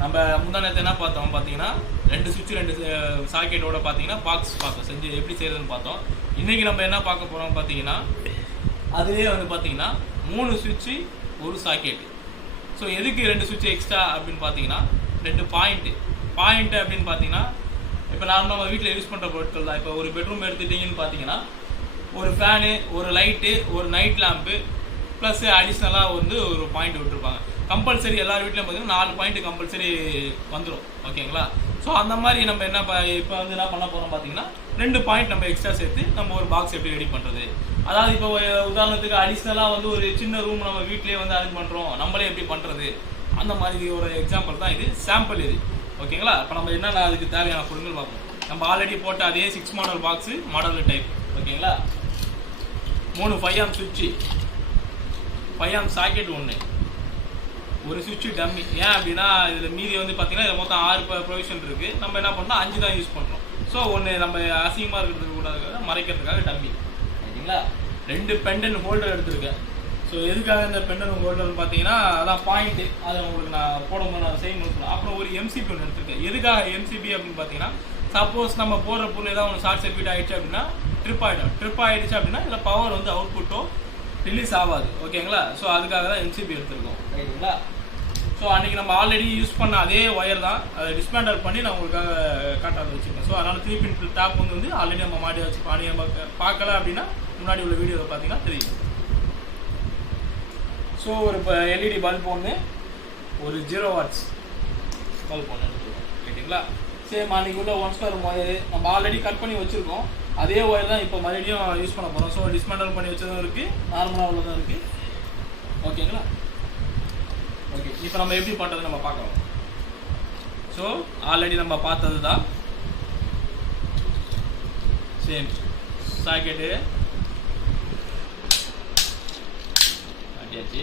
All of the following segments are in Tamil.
நம்ம முந்தா நேரத்தை என்ன பார்த்தோம் பார்த்தீங்கன்னா 2 சுவிட்ச் 2 சாக்கெட்டோட பார்த்தீங்கன்னா பாக்ஸ் பார்த்தோம், செஞ்சு எப்படி செய்யறதுன்னு பார்த்தோம். இன்றைக்கி நம்ம என்ன பார்க்க போகிறோம் பார்த்தீங்கன்னா அதுலேயே வந்து பார்த்தீங்கன்னா 3 சுவிட்சு 1 சாக்கெட்டு. ஸோ எதுக்கு 2 சுவிட்ச் எக்ஸ்ட்ரா அப்படின்னு பார்த்தீங்கன்னா 2 பாயிண்ட்டு அப்படின்னு பார்த்தீங்கன்னா இப்போ நார்மலாக நம்ம வீட்டில் யூஸ் பண்ணுற பொருட்கள் தான். இப்போ ஒரு பெட்ரூம் எடுத்துட்டிங்கன்னு பார்த்தீங்கன்னா ஒரு ஃபேனு, ஒரு லைட்டு, ஒரு நைட் லேம்ப்பு ப்ளஸ் அடிஷ்னலாக வந்து ஒரு பாயிண்ட் விட்டுருப்பாங்க. கம்பல்சரி எல்லார் வீட்லையும் பார்த்தீங்கன்னா 4 பாயிண்ட் கம்பல்சரி வந்துடும். ஓகேங்களா? ஸோ அந்த மாதிரி நம்ம இப்போ வந்து என்ன பண்ண போகிறோம் பார்த்தீங்கன்னா 2 பாயிண்ட் நம்ம எக்ஸ்ட்ரா சேர்த்து நம்ம ஒரு பாக்ஸ் எப்படி ரெடி பண்ணுறது. அதாவது இப்போ உதாரணத்துக்கு அடிஷ்னலாக வந்து ஒரு சின்ன ரூம் நம்ம வீட்லேயே வந்து அரேஞ்ச் பண்ணுறோம், நம்மளே எப்படி பண்ணுறது, அந்த மாதிரி ஒரு எக்ஸாம்பிள் தான் இது, சாம்பிள் இது. ஓகேங்களா? இப்போ நம்ம என்னென்ன அதுக்கு தேவையான பொருட்கள் பார்ப்போம். நம்ம ஆல்ரெடி போட்ட அதே 6 மாடல் பாக்ஸு, மாடல் டைப். ஓகேங்களா? 3 5 சுவிட்சு, 5 சாக்கெட் 1, ஒரு சுவிட்சு டம்மி. ஏன் அப்படின்னா இதில் மீதி வந்து பார்த்தீங்கன்னா இதில் மொத்தம் 6 ப்ரொவிஷன் இருக்குது. நம்ம என்ன பண்ணோம் 5 தான் யூஸ் பண்ணுறோம். ஸோ ஒன்று நம்ம அசிங்கமாக இருக்கிறதுக்கு கூடாதுக்காக மறைக்கிறதுக்காக டம்மி. ஓகேங்களா? 2 பெண்டன் ஹோல்டர் எடுத்துருக்கேன். ஸோ எதுக்காக இந்த பெண்டன் ஹோல்டர்னு பார்த்தீங்கன்னா அதான் பாயிண்ட்டு, அதை உங்களுக்கு நான் போடும்போது நான் செய்யணும்னு சொன்னேன். அப்புறம் ஒரு எம்சிபி ஒன்று எடுத்துருக்கேன். எதுக்காக எம்சிபி அப்படின்னு பார்த்தீங்கன்னா சப்போஸ் நம்ம போடுற பொருள் ஏதாவது ஒன்று ஷார்ட் சர்க்யூட் ஆகிடுச்சு அப்படின்னா ட்ரிப் ஆகிடுச்சு அப்படின்னா இதில் பவர் வந்து அவுட்புட்டோ ரிலீஸ் ஆகாது. ஓகேங்களா? ஸோ அதுக்காக தான் எம்சிபி எடுத்துருக்கோம். ரைட்டுங்களா? ஸோ அன்றைக்கி நம்ம ஆல்ரெடி யூஸ் பண்ண அதே ஒயர் தான், அதை டிஸ்மேண்டல் பண்ணி நான் உங்களுக்காக காட்டாத வச்சுருக்கேன். ஸோ அதனால் 3 பின் டாப் வந்து ஆல்ரெடி நம்ம மாடி வச்சு நம்ம பார்க்கல அப்படின்னா முன்னாடி உள்ள வீடியோவில் பார்த்தீங்கன்னா தெரியும். ஸோ ஒரு எல்இடி பல்ப் ஒன்று, ஒரு 0 வாட்ஸ் பல்ப் ஒன்று எடுத்துருக்கோம். ரைட்டுங்களா? சேம் அன்றைக்கி உள்ள 1 ஸ்கொயர் ஒயரு நம்ம ஆல்ரெடி கட் பண்ணி வச்சுருக்கோம். அதே ஒயர் தான் இப்போ மறுபடியும் யூஸ் பண்ண போகிறோம். ஸோ டிஸ்மேண்டல் பண்ணி வச்சதும் இருக்குது, நார்மலாக உள்ளதும் இருக்குது. ஓகேங்களா? ஓகே, இப்போ நம்ம எப்படி பண்ணுறது நம்ம பார்க்கலாம். ஸோ ஆல்ரெடி நம்ம பார்த்தது தான் சேம் சாக்கெட்டு மாட்டியாச்சு.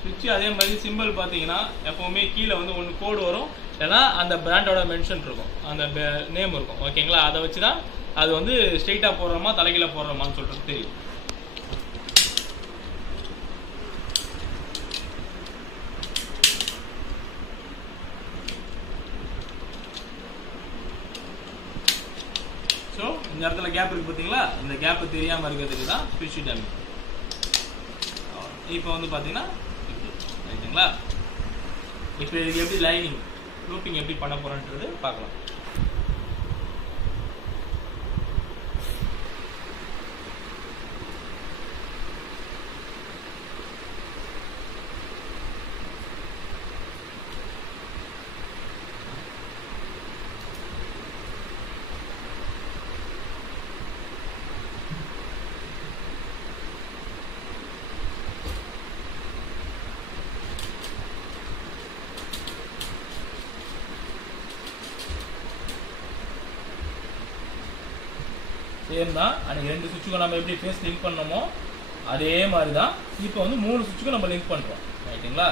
சுவிட்சு அதே மாதிரி சிம்பிள் பார்த்தீங்கன்னா எப்போவுமே கீழே வந்து ஒன்று கோடு வரும், ஏன்னா அந்த பிராண்டோட மென்ஷன் இருக்கும், அந்த நேம் இருக்கும். ஓகேங்களா? அதை வச்சு தான் அது வந்து ஸ்ட்ரெயிட்டாக போடுறோமா தலைகீழ போடுறோமான்னு சொல்கிறது தெரியும். ஸோ இந்த இடத்துல கேப் இருக்குது பார்த்தீங்களா, இந்த கேப்பு தெரியாமல் இருக்கிறதுக்கு தான் ஸ்விட்ச் டம்மி. இப்போ வந்து பார்த்தீங்கன்னா ரைட்டுங்களா? இப்போ இதுக்கு எப்படி லைனிங் லூப்பிங் எப்படி பண்ண போகிறோன்றது பார்க்கலாம். சேம் தான். அன்றைக்கி 2 சுவிட்சுக்கும் நம்ம எப்படி ஃபேஸ் லிங்க் பண்ணோமோ அதே மாதிரி தான் இப்போ வந்து 3 சுவிட்சுக்கும் நம்ம லிங்க் பண்ணுறோம். ரைட்டுங்களா?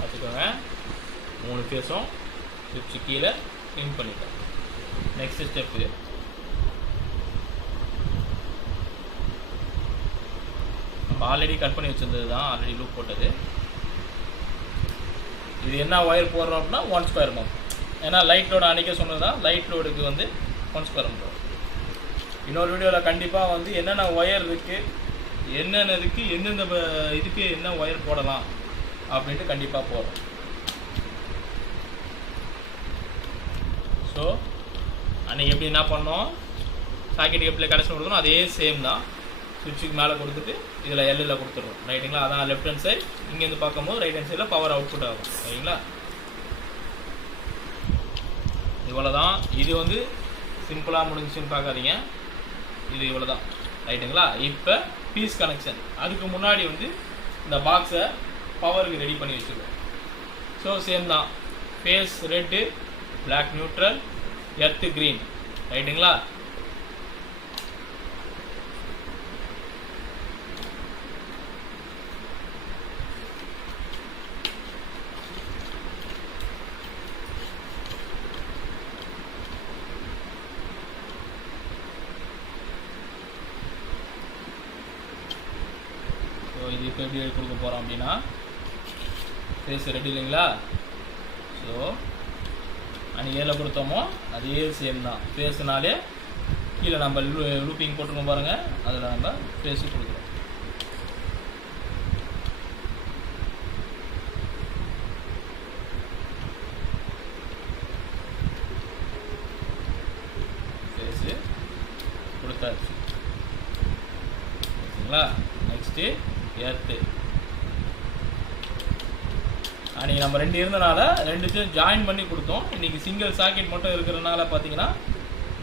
பார்த்துக்கோங்க, 3 ஃபேஸும் சுவிட்சு கீழே லிங்க் பண்ணிட்டோம். நெக்ஸ்ட் ஸ்டெப்பு நம்ம ஆல்ரெடி கட் பண்ணி வச்சிருந்தது தான், ஆல்ரெடி லூப் போட்டது. இது என்ன ஒயர் போடுறோம் அப்படின்னா 1 ஸ்கொயர் மம். ஏன்னா லைட் லோடு அன்றைக்கே சொன்னது தான், லைட் லோடுக்கு வந்து 1 ஸ்கொயர் மம். இன்னொரு வீடியோவில் கண்டிப்பாக வந்து என்னென்ன ஒயர் இருக்குது, என்னென்னதுக்கு எந்தெந்த இதுக்கு என்ன ஒயர் போடலாம் அப்படின்ட்டு கண்டிப்பாக போடுறோம். ஸோ அன்றைக்கி எப்படி என்ன பண்ணோம், சாக்கெட்டுக்கு எப்படி கனெக்ஷன் கொடுக்கணும் அதே சேம் தான். சுவிட்சுக்கு மேலே கொடுத்துட்டு இதில் எல்லில் கொடுத்துருவோம். ரைட்டுங்களா? அதான் லெஃப்ட் ஹேண்ட் சைட். இங்கேருந்து பார்க்கும்போது ரைட் ஹேண்ட் சைடில் பவர் அவுட்புட் ஆகும். சரிங்களா? இவ்வளோ தான். இது வந்து சிம்பிளாக முடிஞ்சிச்சுன்னு பார்க்காதீங்க, இது இவ்வளோ தான். ரைட்டுங்களா? இப்போ பீஸ் கனெக்ஷன். அதுக்கு முன்னாடி வந்து இந்த பாக்ஸை பவருக்கு ரெடி பண்ணி வச்சுருக்கோம். ஸோ சேம் தான், phase red, black neutral, earth green. ரைட்டுங்களா? இது இப்போ எப்படி கொடுக்க போகிறோம் அப்படின்னா ஃபேஸ் ரெடி இல்லைங்களா. ஸோ அன்றைக்கி ஏல கொடுத்தோமோ அதே சேம் தான். ஃபேஸ்னாலே கீழே நம்ம லூப்பிங் போட்டுருக்கோம் பாருங்கள், அதில் நம்ம ஃபேஸு கொடுக்குறோம். ஃபேஸு கொடுத்தாச்சு ஓகேங்களா. Next earth. அன்றைக்கி நம்ம 2 இருந்தனால 2த்தையும் ஜாயின் பண்ணி கொடுத்தோம். இன்றைக்கி சிங்கிள் சாக்கெட் மட்டும் இருக்கிறதுனால பார்த்தீங்கன்னா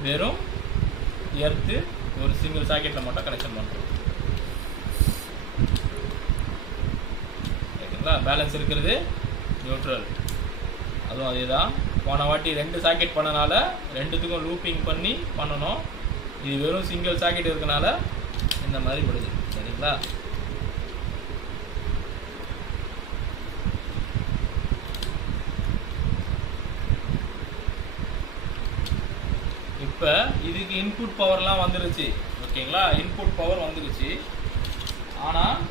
வெறும் எர்த்து ஒரு சிங்கிள் சாக்கெட்டில் மட்டும் கனெக்ஷன் பண்ணுறோம். ஓகேங்களா. பேலன்ஸ் இருக்கிறது நியூட்ரல், அதுவும் அதே தான். போன வாட்டி 2 சாக்கெட் பண்ணனால 2த்துக்கும் லூப்பிங் பண்ணி பண்ணணும். இது வெறும் சிங்கிள் சாக்கெட் இருக்கனால இந்த மாதிரி விடுது. சரிங்களா. இப்போ இதுக்கு இன்புட் பவர்லாம் வந்துருச்சு. ஓகேங்களா. இன்புட் பவர் வந்துருச்சு. ஆனால்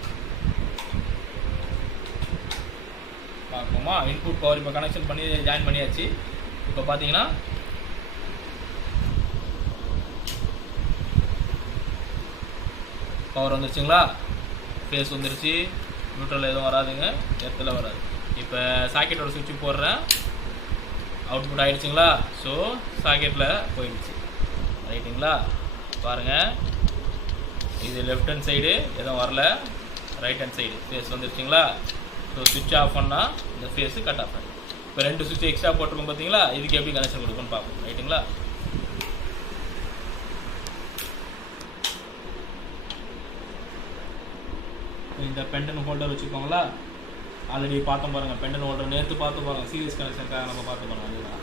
பார்ப்போமா, இன்புட் பவர் இப்போ கனெக்ஷன் பண்ணி ஜாயின் பண்ணியாச்சு. இப்போ பார்த்தீங்கன்னா பவர் வந்துருச்சுங்களா. ஃபேஸ் வந்துருச்சு, நியூட்ரல் எதுவும் வராதுங்க, எர்த்தில் வராது. இப்போ சாக்கெட்டோட சுவிட்ச் போடுறேன், அவுட்புட் ஆகிடுச்சிங்களா. ஸோ சாக்கெட்டில் போயிடுச்சு. ரைட்டுங்களா. பாருங்கள், இது லெஃப்ட் ஹேண்ட் சைடு எதுவும் வரல, ரைட் ஹேண்ட் சைடு ஃபேஸ் வந்துருச்சுங்களா. ஸோ சுவிட்ச் ஆஃப் பண்ணால் இந்த ஃபேஸு கட் ஆஃப் ஆகிடும். இப்போ 2 சுவிட்ச் எக்ஸ்ட்ரா போட்டிருக்கோம் பார்த்தீங்களா, இதுக்கு எப்படி கனெக்ஷன் கொடுக்குன்னு பார்ப்போம். ரைட்டுங்களா. இந்த பெண்டன் ஹோல்டர் வச்சுக்கோங்களா. ஆல்ரெடி பார்த்தோம் பாருங்கள், பெண்டன் ஹோல்டர் நேற்று பார்த்து பாருங்கள், சீரியஸ் கனெக்ஷனுக்காக நம்ம பார்த்து பாருங்கள். அதுதான்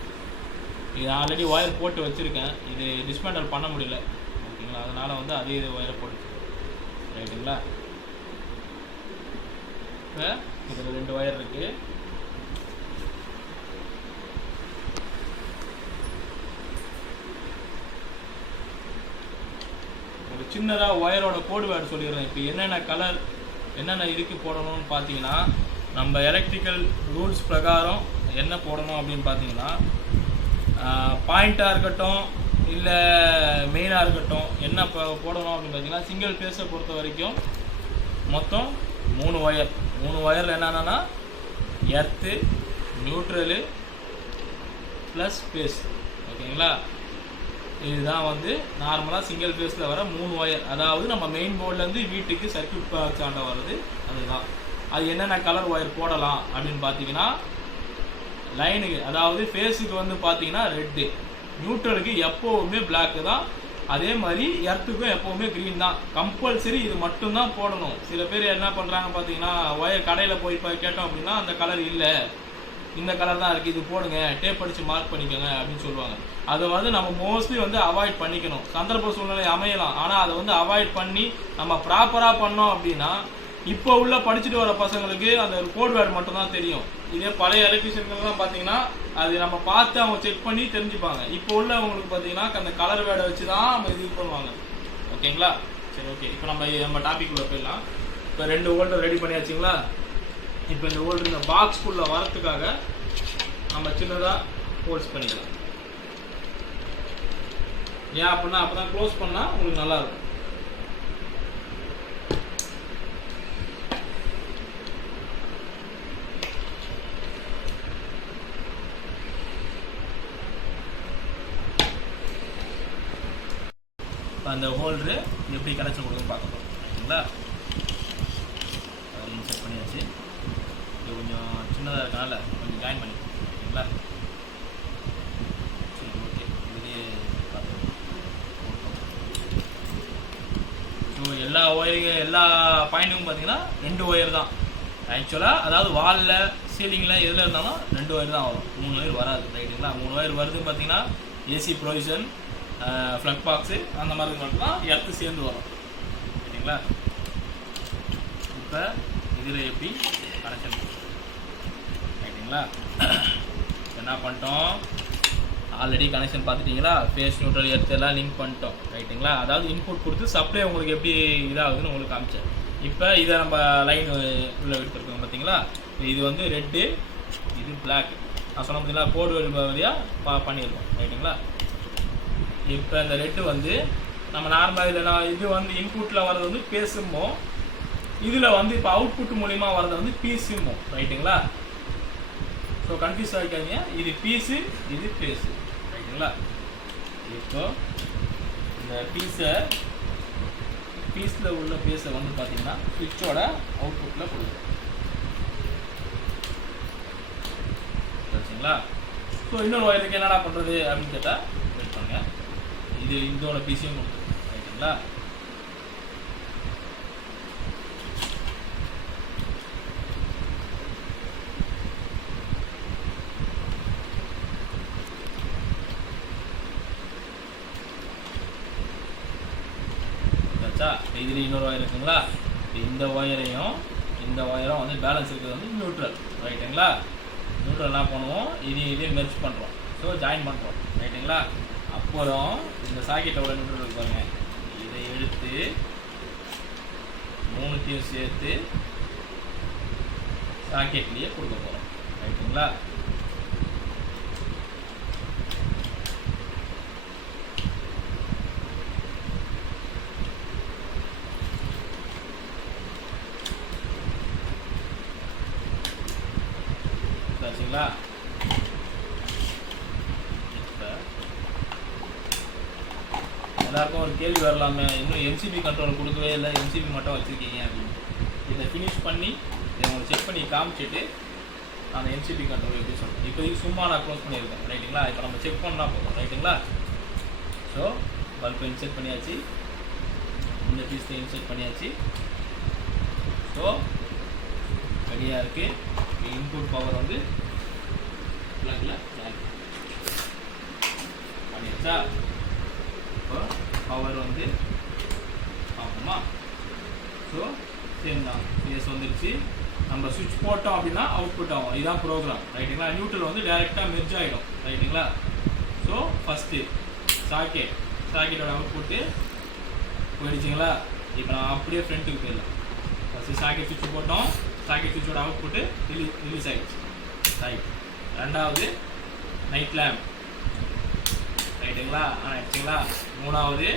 இது ஆல்ரெடி ஒயர் போட்டு வச்சுருக்கேன். இது டிஸ்மேண்டல் பண்ண முடியல. ஓகேங்களா. அதனால் வந்து அதே ஒயரை போட்டு. ரைட்டுங்களா. இப்போ இதில் 2 ஒயர் இருக்குது. ஒரு சின்னதாக ஒயரோட கோடு வேர்டு சொல்லிடுறேன். இப்போ என்னென்ன கலர் என்னென்ன இதுக்கு போடணும்னு பார்த்தீங்கன்னா, நம்ம எலக்ட்ரிக்கல் ரூல்ஸ் பிரகாரம் என்ன போடணும் அப்படின்னு பார்த்தீங்கன்னா, பாயிண்ட்டாக இருக்கட்டும் இல்லை மெயினாக இருக்கட்டும், என்ன போடணும் அப்படின்னு பார்த்தீங்கன்னா, சிங்கிள் ஃபேஸை பொறுத்த வரைக்கும் மொத்தம் 3 ஒயர். 3 ஒயரில் என்னென்னா எர்த்து, நியூட்ரலு ப்ளஸ் ஃபேஸ். ஓகேங்களா. இதுதான் வந்து நார்மலாக சிங்கிள் ஃபேஸில் வர 3 ஒயர். அதாவது நம்ம மெயின் போர்ட்லேருந்து வீட்டுக்கு சர்க்யூட் பாக்ஸ் ஆண்ட வருது. அதுதான் அது என்னென்ன கலர் ஒயர் போடலாம் அப்படின்னு பார்த்தீங்கன்னா, லைனுக்கு அதாவது ஃபேஸுக்கு வந்து பார்த்தீங்கன்னா ரெட்டு, நியூட்ரலுக்கு எப்போவுமே பிளாக்கு தான், அதே மாதிரி எர்த்துக்கும் எப்போவுமே க்ரீன் தான். கம்பல்சரி இது மட்டும்தான் போடணும். சில பேர் என்ன பண்ணுறாங்க பார்த்தீங்கன்னா, ஒயர் கடையில் போய் கேட்டோம் அப்படின்னா அந்த கலர் இல்லை, இந்த கலர் தான் இருக்குது, இது போடுங்க, டேப் அடித்து மார்க் பண்ணிக்கோங்க அப்படின்னு சொல்லுவாங்க. அதை வந்து நம்ம மோஸ்ட்லி வந்து அவாய்ட் பண்ணிக்கணும். சந்தர்ப்ப சூழ்நிலை அமையலாம், ஆனால் அதை வந்து அவாய்ட் பண்ணி நம்ம ப்ராப்பராக பண்ணோம் அப்படின்னா, இப்போ உள்ள படிச்சுட்டு வர பசங்களுக்கு அந்த கோட் வேர்டு மட்டும்தான் தெரியும். இதே பழைய எலக்ட்ரிஷியன்கள்லாம் பார்த்தீங்கன்னா அது நம்ம பார்த்து அவங்க செக் பண்ணி தெரிஞ்சுப்பாங்க. இப்போ உள்ளவங்களுக்கு பார்த்தீங்கன்னா அந்த கலர் வேர்டை வச்சு தான் நம்ம இது பண்ணுவாங்க. ஓகேங்களா. சரி, ஓகே. இப்போ நம்ம டாபிக் உள்ள போயிடலாம். இப்போ 2 ஹோல்டர் ரெடி பண்ணியாச்சுங்களா. இப்போ இந்த ஹோல்டர் இந்த பாக்ஸ்குள்ளே வரத்துக்காக நம்ம சின்னதாக ஹோல்ஸ் பண்ணிக்கலாம். ஏன் அப்படின்னா அப்போ தான் க்ளோஸ் பண்ணால் உங்களுக்கு நல்லாயிருக்கும். அந்த ஹோல்டரு எப்படி கனெக்ஷன் கொடுக்குன்னு பார்க்க போகிறோம். ஓகேங்களா. இன்செர்ட் பண்ணியாச்சு. இது கொஞ்சம் சின்னதாக இருக்கனால கொஞ்சம் ஜாயின் பண்ணிக்கலாம். ஓகேங்களா. சரி, ஓகே. இதுலேயே பார்த்துக்கலாம். ஸோ எல்லா ஒயரிங் எல்லா பாயிண்ட்டுக்கும் பார்த்தீங்கன்னா 2 ஒயர் தான் ஆக்சுவலாக. அதாவது வாலில் சீலிங்கில் எதில் இருந்தாலும் 2 ஒயர் தான் வரும், 3 ஒயர் வராது. ரைட்டுங்களா. 3 ஒயர் வருதுன்னு பார்த்தீங்கன்னா ஏசி ப்ரொவிஷன், ஃப்ளக் பாக்ஸு அந்த மாதிரி மட்டும்தான் எர்த்து சேர்ந்து வரும். சரிங்களா. இப்போ இதில் எப்படி கனெக்ஷன் ரைட்டுங்களா. என்ன பண்ணிட்டோம், ஆல்ரெடி கனெக்ஷன் பார்த்துட்டிங்களா. ஃபேஸ், நியூட்ரல், எர்த்து எல்லாம் லிங்க் பண்ணிட்டோம். ரைட்டுங்களா. அதாவது இன்புட் கொடுத்து சப்ளை உங்களுக்கு எப்படி இதாகுதுன்னு உங்களுக்கு காமிச்சேன். இப்போ இதை நம்ம லைன் உள்ள எடுத்துருக்கோம் பார்த்தீங்களா. இது வந்து ரெட்டு, இது பிளாக். நான் சொன்ன பார்த்தீங்களா கோடு வழியாக பண்ணியிருக்கோம் ரைட்டுங்களா. இப்போ இந்த ரெட்டு வந்து நம்ம நார்மலாக இதில் இது வந்து இன்புட்டில் வர்றது வந்து பேசும்போம், இதில் வந்து இப்போ அவுட்புட் மூலிமா வர்றது வந்து பீஸும்போம் ரைட்டுங்களா. ஸோ கன்ஃபியூஸ் ஆகிக்காதீங்க, இது பீஸு இது பேஸு ரைட்டுங்களா. இப்போ இந்த பீஸில் உள்ள பேஸை வந்து பார்த்தீங்கன்னா சுவிட்சோட அவுட்புட்டில் கொடுக்கும் சரிங்களா. ஸோ இன்னொரு ஒயருக்கு என்னடா பண்ணுறது அப்படின்னு கேட்டால் வெயிட் பண்ணுங்க, இது இதோட பீஸையும் கொடுக்கும் ரைட்டுங்களா. இதில் இன்னொரு ஒயர் இருக்குங்களா. இந்த ஒயரையும் இந்த ஒயரும் வந்து பேலன்ஸ் இருக்கிறது வந்து நியூட்ரல் ரைட்டுங்களா. நியூட்ரல் என்ன பண்ணுவோம், இதையும் மெர்ஜ் பண்ணுறோம், ஸோ ஜாயின் பண்ணுறோம் ரைட்டுங்களா. அப்புறம் இந்த சாக்கெட்டோட நியூட்ரல் இருக்கு பாருங்க, இதை எடுத்து மூணுத்தையும் சேர்த்து சாக்கெட்லேயே கொடுக்க போகிறோம் ரைட்டுங்களா. சரிங்களா. எல்லாருக்கும் ஒரு கேள்வி வரலாமே, இன்னும் எம்சிபி கண்ட்ரோல் கொடுக்கவே இல்லை, எம்சிபி மட்டும் வச்சுருக்கீங்க அப்படின்னு. இதை ஃபினிஷ் பண்ணி இதை உங்களுக்கு செக் பண்ணி காமிச்சிட்டு அந்த எம்சிபி கண்ட்ரோல் எப்படி சொல்கிறேன். இப்போதைக்கு சும்மா நான் க்ளோஸ் பண்ணியிருக்கேன் ரைட்டுங்களா. இப்போ நம்ம செக் பண்ணால் போதும் ரைட்டுங்களா. ஸோ பல்பை இன்செர்ட் பண்ணியாச்சு, இந்த பீஸை இன்செர்ட் பண்ணியாச்சு. ஸோ ரெடியாக இருக்குது. இன்புட் பவர் வந்து பிளக்ல பண்ணியாச்சா. இப்போ பவர் வந்து பார்ப்போமா. ஸோ சேம் தான், பேஸ் வந்துடுச்சு. நம்ம சுவிட்ச் போட்டோம் அப்படின்னா அவுட்புட் ஆகும், இதுதான் ப்ரோக்ராம் ரைட்டுங்களா. நியூட்ரல் வந்து டைரெக்டாக மெர்ஜ் ஆகிடும் ரைட்டுங்களா. ஸோ ஃபஸ்ட்டு சாக்கெட்டோட அவுட்புட்டு போயிடுச்சிங்களா. இப்போ நான் அப்படியே ஃப்ரண்ட்டுக்கு போயிடலாம். ஃபஸ்ட்டு சாக்கெட் சுவிட்ச் போட்டோம், சாக்கெட் சுவிட்சோட அவுட்புட்டு ரிலீஸ் ஆகிடுச்சு ரைட். ரெண்டாவது நைட் லேம்ப் ரைட்டுங்களா, ஆயிடுச்சுங்களா. மூணாவது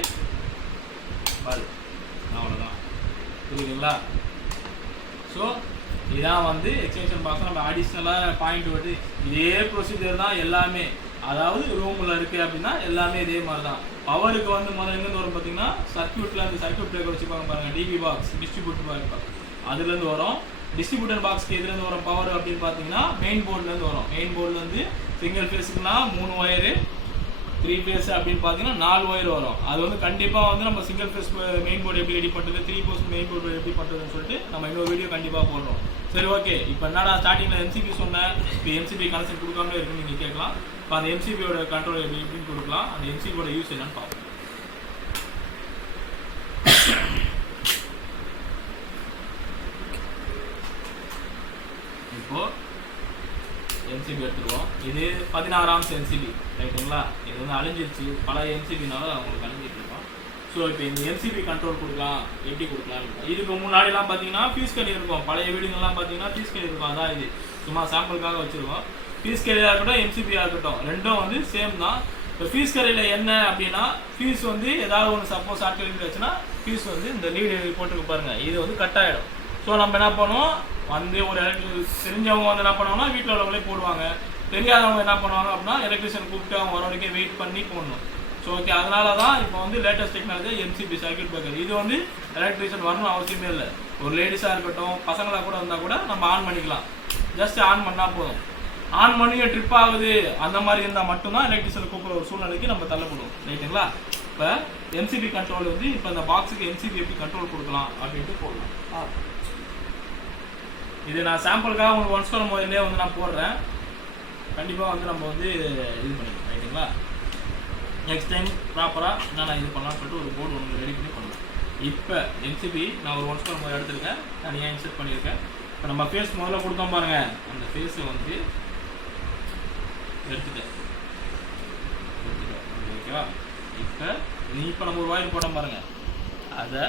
பல்ப், அவ்வளோதான் புரியுதுங்களா. ஸோ இதான் வந்து எக்ஸ்டென்ஷன் பாக்ஸ். நம்ம அடிஷ்னலாக பாயிண்ட் வந்து இதே ப்ரொசீஜர் தான் எல்லாமே, அதாவது ரூமில் இருக்குது அப்படின்னா எல்லாமே இதே மாதிரி தான். பவருக்கு வந்து முதல்ல எங்கேருந்து வரும் பார்த்தீங்கன்னா சர்க்யூட்டில் அந்த சர்க்யூட் பிரேக்கர் வச்சுப்பாங்க பாருங்கள், டிபி பாக்ஸ் டிஸ்ட்ரிபியூட்டர் பாக்ஸ் அதுலேருந்து வரும். டிஸ்ட்ரிபியூட்டர் பாக்ஸ்க்கு எதுலேருந்து வரும் பவர் அப்படின்னு பார்த்தீங்கன்னா மெயின் போர்ட்லேருந்து வரும். மெயின் போர்ட்லேருந்து சிங்கிள் ஃபேஸுக்குன்னா 3 ஒயரு, 3 ஃபேஸ் அப்படின்னு பார்த்தீங்கன்னா 4 ஒயர் வரும். அது வந்து கண்டிப்பாக வந்து நம்ம சிங்கிள் ஃபேஸ் மெயின் போர்டு எப்படி ரெடி பண்ணுறது, 3 ஃபேஸ் மெயின் போர்டு எப்படி பண்ணுறதுன்னு சொல்லிட்டு நம்ம இன்னொரு வீடியோ கண்டிப்பாக போடுறோம். சரி ஓகே. இப்போ என்னடா ஸ்டார்டிங்கில் எம்சிபி சொன்னேன், இப்போ எம்சிபி கனெக்ஷன் கொடுக்காமலே இருக்குன்னு நீங்கள் கேட்கலாம். இப்போ அந்த எம்சிபியோட கண்ட்ரோல் எப்படின்னு கொடுக்கலாம், அந்த எம்சிபியோட யூஸ் என்னன்னு பார்ப்போம். இப்போது எம்சிபி எடுத்துருவோம். இது 16 எம்சிபி ரைட்டுங்களா. இது வந்து அழிஞ்சிருச்சு, பல எம்சிபினால அவங்களுக்கு அழிஞ்சிட்டு இருக்கோம். ஸோ இப்போ இந்த எம்சிபி கண்ட்ரோல் கொடுக்கலாம், எப்படி கொடுக்கலாம். இதுக்கு முன்னாடிலாம் பார்த்தீங்கன்னா ஃபீஸ் கறி இருக்கும், பழைய வீடுங்கள்லாம் பார்த்தீங்கன்னா ஃபீஸ் கறி இருக்கும். அதான் இது சும்மா சாம்பிளுக்காக வச்சுருக்கோம். ஃபீஸ் கரியாக இருக்கட்டும் எம்சிபியாக இருக்கட்டும் ரெண்டும் வந்து சேம் தான். இப்போ ஃபீஸ் கரையில் என்ன அப்படின்னா, ஃபீஸ் வந்து ஏதாவது ஒன்று சப்போஸ் ஷார்ட் சர்க்யூட் ஆச்சுன்னா ஃபீஸ் வந்து இந்த லீடு போட்டுக்கு பாருங்கள், இது வந்து கட் ஆகிடும். ஸோ நம்ம என்ன பண்ணுவோம், வந்து ஒரு தெரிஞ்சவங்க வந்து என்ன பண்ணுவாங்கன்னா வீட்டில் உள்ளவங்களே போடுவாங்க, தெரியாதவங்க என்ன பண்ணுவாங்க அப்படின்னா எலக்ட்ரிஷியன் கூப்பிட்டு அவங்க வர வரைக்கும் வெயிட் பண்ணி போடணும். ஸோ ஓகே, அதனால தான் இப்போ வந்து latest technology MCB circuit breaker. இது வந்து எலக்ட்ரிஷியன் வரணும் அவசியமே இல்லை. ஒரு லேடிஸாக இருக்கட்டும் பசங்களாக கூட இருந்தால் கூட நம்ம ஆன் பண்ணிக்கலாம், ஜஸ்ட் ஆன் பண்ணால் போதும். ஆன் பண்ணி ட்ரிப் ஆகுது அந்த மாதிரி இருந்தால் மட்டும்தான் எலக்ட்ரிஷியன் கூப்பிட்ற ஒரு சூழ்நிலைக்கு நம்ம தள்ளப்படுவோம் ரைட்டுங்களா. இப்போ எம்சிபி கண்ட்ரோல் வந்து இப்போ இந்த பாக்ஸுக்கு எம்சிபி எப்படி கண்ட்ரோல் கொடுக்கலாம் அப்படின்ட்டு போடலாம். இது நான் சாம்பிளுக்காக உங்களுக்கு ஒன்ஸ் ஃபார் மோதிலே வந்து நான் போடுறேன், கண்டிப்பாக வந்து நம்ம வந்து இது பண்ணிக்கலாம் ரைட்டுங்களா. நெக்ஸ்ட் டைம் ப்ராப்பராக நான் இது பண்ணலாம்னு சொல்லிட்டு ஒரு போர்டு ஒன்று ரெடி பண்ணி பண்ணலாம். இப்போ எம்சிபி நான் ஒரு ஒன்ஸ் ஃபார் மோதி எடுத்துருக்கேன், தனியாக இன்செர்ட் பண்ணியிருக்கேன். இப்போ நம்ம ஃபேஸ் முதல்ல கொடுத்தோம் பாருங்கள், அந்த ஃபேஸை வந்து எடுத்துட்டேன் ஓகேவா. இப்போ நம்ம ஒரு ஒயர் போட்டோம் பாருங்கள், அதை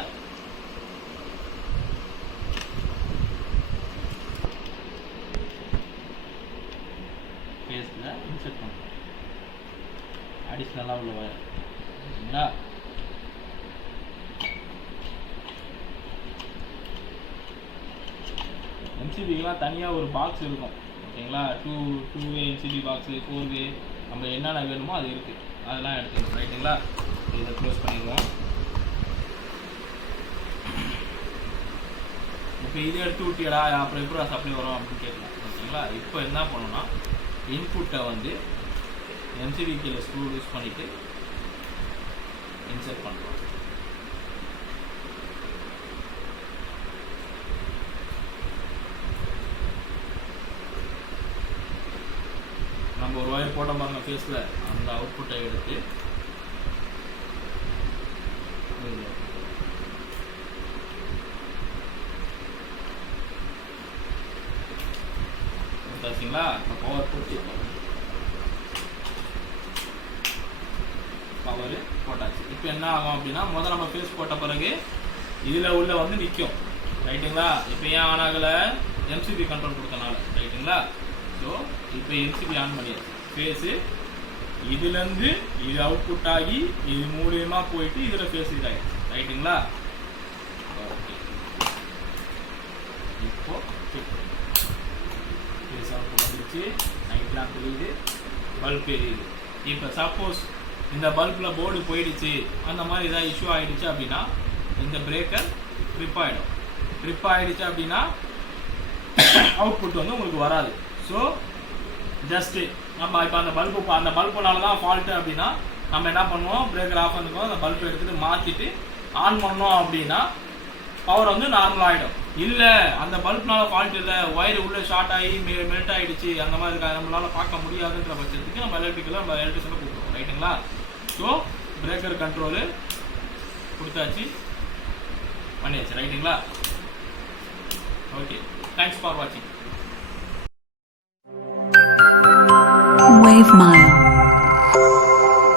இதெல்லாம் உள்ள வயர் சரிங்களா. எம்சிபிக்கெலாம் தனியாக ஒரு பாக்ஸ் இருக்கும் ஓகேங்களா. 2 வே எம்சிபி பாக்ஸு, 4 வே, நம்ம என்னென்ன வேணுமோ அது இருக்குது, அதெல்லாம் எடுத்துக்கணும் ரைட்டுங்களா. இதை க்ளோஸ் பண்ணிடுவோம். இப்போ இதை எடுத்து விட்டியடா அப்புறம் எப்படி சப்ளை வரும் அப்படின்னு கேட்கலாம் ஓகேங்களா. இப்போ என்ன பண்ணணும்னா இன்புட்டை வந்து எம்சிபி கீழே ஸ்க்ரூ யூஸ் பண்ணிவிட்டு இன்சர்ட் பண்ணுறோம். நம்ம ஒரு ஒயர் போட்ட பாருங்க ஃபேஸில், அந்த அவுட்புட்டை எடுத்து கொடுத்தாச்சுங்களா. பவர் போட்டு பவர் போட்டாச்சு. இப்போ என்ன ஆகும் அப்படின்னா முதல்ல நம்ம ஃபேஸ் போட்ட பிறகு இதில் உள்ள வந்து நிற்கும் ரைட்டுங்களா. இப்போ ஏன் ஆன் ஆகலை, எம்சிபி கண்ட்ரோல் கொடுத்தனால ரைட்டுங்களா. ஸோ இப்போ எம்சிபி ஆன் பண்ணியாச்சு. ஃபேஸு இதுலேருந்து இது அவுட்புட் ஆகி இது மூலியமாக போயிட்டு இதில் ஃபேஸ் இதாகிடுச்சு ரைட்டுங்களா. ஓகே இப்போ ஃபேஸ் அவுட்புட் வந்துருச்சு, நைட்லாம் தெரியுது, பல்ப் எரியுது. இப்போ சப்போஸ் இந்த பல்பில் போர்டு போயிடுச்சு, அந்த மாதிரி ஏதாவது இஷ்யூ ஆகிடுச்சு அப்படின்னா இந்த பிரேக்கர் ட்ரிப் ஆகிடும். ட்ரிப் ஆகிடுச்சு அப்படின்னா அவுட்புட் வந்து உங்களுக்கு வராது. ஸோ ஜஸ்ட்டு நம்ம இப்போ அந்த பல்புனால தான் ஃபால்ட்டு அப்படின்னா நம்ம என்ன பண்ணுவோம், பிரேக்கர் ஆஃப் பண்ணிப்போம், அந்த பல்பை எடுத்துகிட்டு மாற்றிட்டு ஆன் பண்ணோம் அப்படின்னா பவர் வந்து நார்மலாக ஆகிடும். இல்லை அந்த பல்ப்னால ஃபால்ட் இல்லை, ஒயர் உள்ளே ஷார்ட் ஆகி மெல்ட் ஆகிடுச்சு, அந்த மாதிரி இருக்கா நம்மளால் பார்க்க முடியாதுன்ற பட்சத்துக்கு நம்ம எலக்ட்ரிஷனை கூப்பிடுவோம் ரைட்டுங்களா. ஸோ பிரேக்கர் கண்ட்ரோலு கொடுத்தாச்சு, பண்ணியாச்சு ரைட்டுங்களா. ஓகே, தேங்க்ஸ் ஃபார் வாட்சிங். Wave Mile.